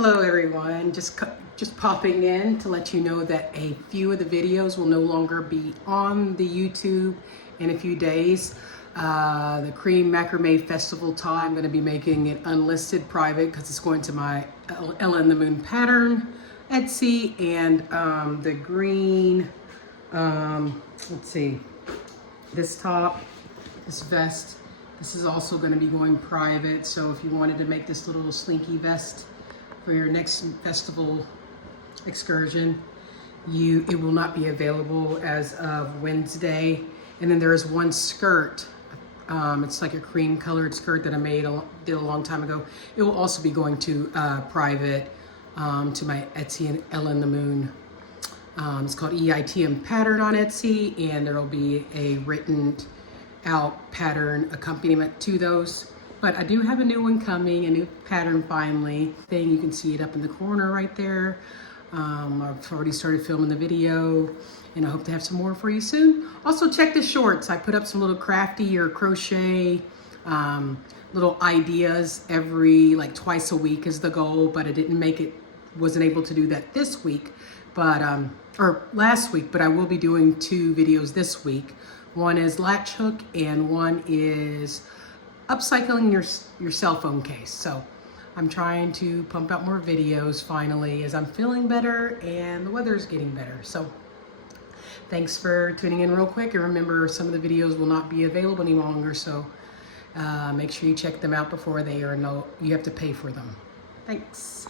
Hello everyone, just popping in to let you know that a few of the videos will no longer be on the YouTube in a few days. The Cream Macrame Festival time, I'm going to be making it unlisted private because it's going to my Ellen the Moon pattern Etsy, and the green, let's see, this top, this vest, this is also going to be going private. So if you wanted to make this little slinky vest for your next festival excursion, it will not be available as of Wednesday. And then there is one skirt. It's like a cream colored skirt that I did a long time ago. It will also be going to private to my Etsy and Ellen the Moon. It's called EITMpattern on Etsy, and there will be a written out pattern accompaniment to those. But I do have a new one coming, a new pattern finally. You can see it up in the corner right there. I've already started filming the video, and I hope to have some more for you soon. Also check the shorts. I put up some little crafty or crochet little ideas like twice a week is the goal, but I wasn't able to do that this week, or last week, but I will be doing 2 videos this week. One is latch hook and one is upcycling your cell phone case. So I'm trying to pump out more videos finally as I'm feeling better and the weather's getting better. So thanks for tuning in real quick, and remember, some of the videos will not be available any longer, so make sure you check them out before you have to pay for them. Thanks.